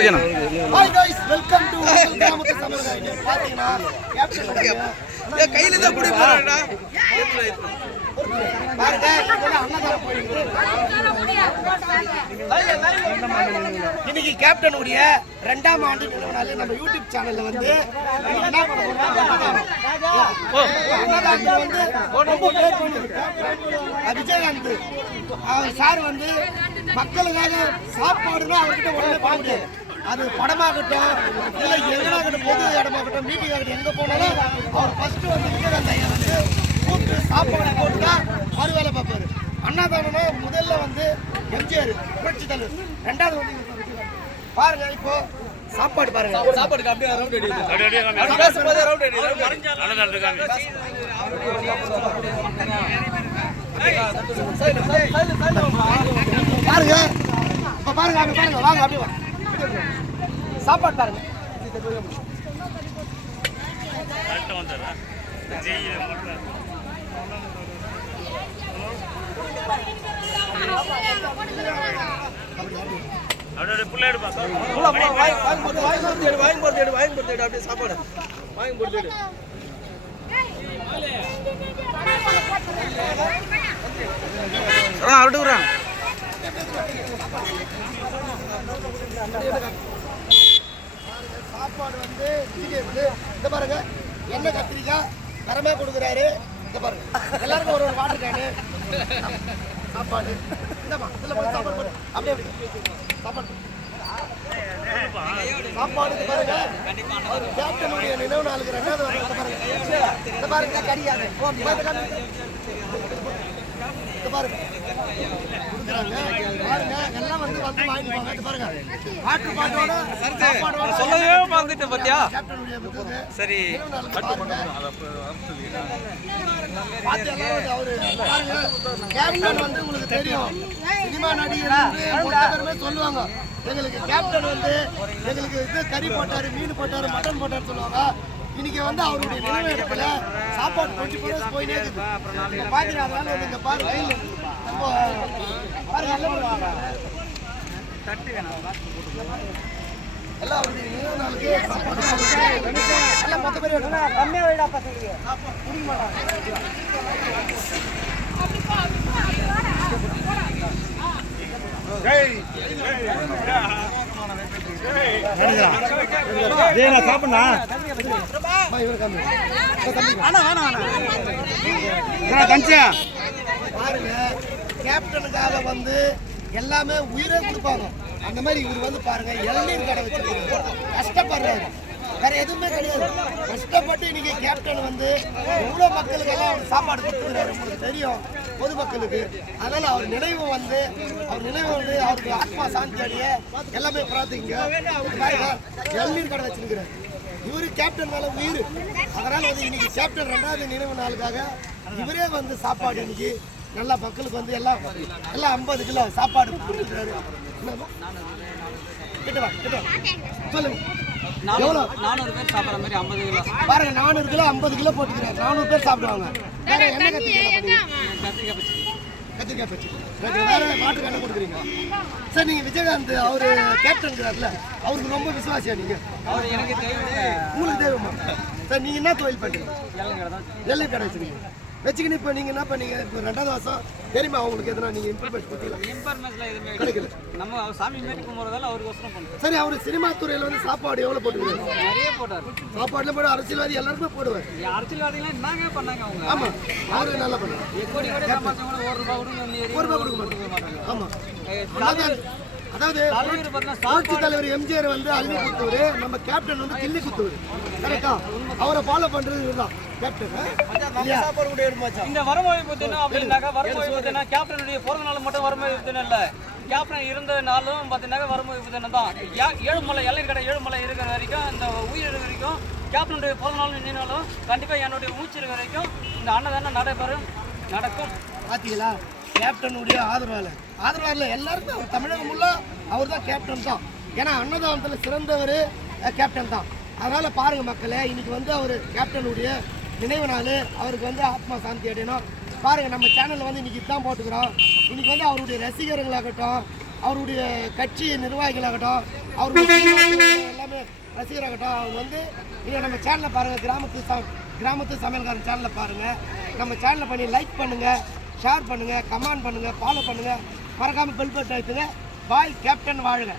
ஓகேண்ணா. Hi guys welcome to கிராமத்து சமையல். பாத்தீங்கன்னா கேப்டன் கையில தான் குடி போறாடா. பாருங்க அண்ணாதான் போயிருக்கு. இன்னைக்கு கேப்டன் உடைய 2ஆம் ஆண்டு நினைவு நாள் நம்ம யூடியூப் சேனல்ல வந்து என்ன பண்ண போறோம்? அண்ணாதான் வந்து ரொம்ப ப்ளே பண்ணிருக்காங்க. விஜயகாந்த் சார் வந்து மக்களுக்காக சாப்பாடுனா அவர்கிட்ட உடனே பண்ண முடியாது. அது படமாகட்டும் இல்லை எங்கனாகட்டும், பொது இடமாகட்டும், மீட்டிங் ஆகட்டும், எங்கே போனாலும் அவர் ஃபர்ஸ்ட் வந்து விஜயகாந்த் ஐயா வந்து கூப்பிட்டு சாப்பாடு போட்டு தான் மறு வேலை பார்ப்பாரு. அண்ணாதானே முதல்ல வந்து எம்ஜிஆர் புரட்சி தலைவர், 2வது வந்து விஜயகாந்த். பாருங்க இப்போ சாப்பாடு பாருங்க. சாப்பாடுக்கு அப்படியே ரவுண்ட் அடி பாருங்க. இப்ப பாருங்க, அப்படி பாருங்க, வாங்க அப்படியே வாங்க. சாப்பாடு பாருங்க. சாப்பாடு வந்து இந்த பாருங்க, எண்ணெய் கத்திரிக்காய் தரமா கொடுக்குறாரு. இந்த பாருங்க, எல்லாருக்கும் ஒரு வாட்டர் கேனு சாப்பாடு. இந்தமா இதுல போய் சாப்பாடு போடு. அப்படியே சாப்பாடு சாப்பாடு பாருங்க. கேப்டனுடைய நினைவு நாளுக்கு 2வது வாரம் பாருங்க. இந்த பாருங்க கடியாது. இந்த பாருங்க கொடுக்குறாங்க. பாருங்க எல்லாம் வந்து வாங்கிட்டு போங்க. இது பாருங்க வாட்டர் பாட்டோட சாப்பாடோட சொல்லவே மறந்துட்டேன் பாத்தியா. கேப்டனுடைய புத்தக சரி அவரு பாருங்க. கேப்டன் வந்து உங்களுக்கு தெரியும், சினிமா நடிகர் மொத்தமே சொல்லுவாங்க, எங்களுக்கு கேப்டன் வந்து எங்களுக்கு இது கறி போட்டாரு, மீன் போட்டாரு, மட்டன் போட்டாரு சொல்லுவாங்க. இன்னைக்கு வந்து அவருடைய நினைவு இடத்துல சாப்பாடு 24 போயினே இருக்குது. பாத்தீங்கன்னா அதனால நீங்க பாருங்க எல்லாம் அவருடைய நினைவு நாளுக்கு எல்லாம் மொத்த பேர் கம்மியா வைடா பசங்க குடிக்க மாட்டாங்க. பாருங்க கேப்டனுக்காக வந்து எல்லாமே உயிரே கொடுப்பாங்க. அந்த மாதிரி இவர் வந்து பாருங்க இளநீர் கடை வச்சிருக்காரு, கஷ்டப்படுறாரு, வேற எதுவுமே கிடையாது. கஷ்டப்பட்டு இன்னைக்கு கேப்டன் வந்து எவ்வளோ மக்களுக்கெல்லாம் அவர் சாப்பாடு கொடுத்துருக்காரு உங்களுக்கு தெரியும், பொதுமக்களுக்கு. அதனால அவர் நினைவு வந்து அவருக்கு ஆத்மா சாந்தி அடைய எல்லாமே பிரார்த்திங்க. இளநீர் கடை வச்சிருக்கிறார் இவரு, கேப்டன் மேல உயிர். அதனால வந்து இன்னைக்கு கேப்டன் 2வது நினைவு நாளுக்காக இவரே வந்து சாப்பாடு இன்னைக்கு நல்லா மக்களுக்கு வந்து எல்லாம் 50 கிலோ சாப்பாடு கொடுத்துருக்காரு. சொல்லுங்க எவ்வளோ? 400 பேர் சாப்பிட்ற மாதிரி 50 கிலோ பாருங்க, 400 கிலோ 50 கிலோ போட்டுக்கிறாரு. 400 பேர் சாப்பிடுவாங்க. வேற என்ன கத்திரிக்காய் பச்சி வேற மாட்டுக்கு என்ன கொடுக்குறீங்க? சார் நீங்க விஜயகாந்த் அவரு கேப்டன் இருக்கிறார்ல, அவருக்கு ரொம்ப விசுவாசியா நீங்க? அவர் எனக்கு தேவை. உங்களுக்கு தேவைமா? சார் நீங்க என்ன தொழில் பண்றீங்க? எல்லை கடை வச்சுருக்கீங்க வச்சுக்கின்னு இப்போ நீங்கள் என்ன பண்ணீங்க? இப்போ 2வது வருஷம் தெரியுமா அவங்களுக்கு எதுனா நீங்கள் இம்ப்ரூவ்மெண்ட் கொடுத்தீங்களா? இன்ஃபர்மேஷன்ல எதுவுமே கிடைக்கல. நம்ம சாமி மேரி கும்பிட்றதால அவருக்கு வசனம் பண்ணுறோம். சரி, அவர் சினிமா துறையில் வந்து சாப்பாடு எவ்வளோ போட்டுருக்காரு? நிறைய போட்டார். சாப்பாடுல போட அரசியல்வாதி எல்லாருமே போடுவார். அரசியல்வாதிகள் என்னங்க பண்ணாங்க அவங்க? ஆமாம், அவரு நல்லா பண்ணுவாங்க. கோடி கோடி சம்பாதிச்சவங்க ஒரு ரூபா கொடுக்க மாட்டாங்க. ஆமாம், அதாவது புரட்சி தலைவர் எம்ஜிஆர் வந்து அள்ளி குத்துவரு, நம்ம கேப்டன் வந்து கிள்ளி குத்துவரு. கரெக்டா? அவரை ஃபாலோ பண்றது இதுதான் கேப்டன். இந்த வரமொழி புத்தினம் அப்படின்னாக்கா, வரமொழி புத்தினம் கேப்டனுடைய பிறந்த நாள் மட்டும் வரமொழி புத்தினம் இல்லை, கேப்டன் இருந்த நாளும் பார்த்தீங்கன்னாக்கா வரமொழி புத்தினம் தான். ஏழுமலை எல்லைக்கடை இருக்கிற வரைக்கும், இந்த உயிர் இருக்கிற வரைக்கும், கேப்டனுடைய பிறந்த நாள் நினைனாலும் கண்டிப்பாக என்னுடைய மூச்சு இருக்கிற வரைக்கும் இந்த அன்னதானம் நடக்கும். பார்த்தீங்களா? கேப்டனுடைய ஆதரவாளர் எல்லாருக்கும் அவர் தமிழகம் உள்ள அவர் தான் கேப்டன் தான். ஏன்னா அன்னதானத்தில் சிறந்தவர் கேப்டன் தான். அதனால் பாருங்கள் மக்களே, இன்றைக்கி வந்து அவர் கேப்டனுடைய நினைவு நாள், அவருக்கு வந்து ஆத்மா சாந்தி அடையணும். பாருங்கள், நம்ம சேனலில் வந்து இன்றைக்கி தான் போட்டுக்கிறோம். இன்றைக்கி வந்து அவருடைய ரசிகர்களாகட்டும், அவருடைய கட்சி நிர்வாகிகளாகட்டும், அவருடைய எல்லாமே ரசிகராகட்டும். அவங்க வந்து நீங்கள் நம்ம சேனலை பாருங்கள், கிராமத்து சமையல்காரன் சேனலை பாருங்கள். நம்ம சேனலை பண்ணி லைக் பண்ணுங்கள், ஷேர் பண்ணுங்கள், கமெண்ட் பண்ணுங்கள், ஃபாலோ பண்ணுங்கள். மறக்காமல் பெல் பட்டன் அழுத்துங்க. பாய் கேப்டன் வாழ்க.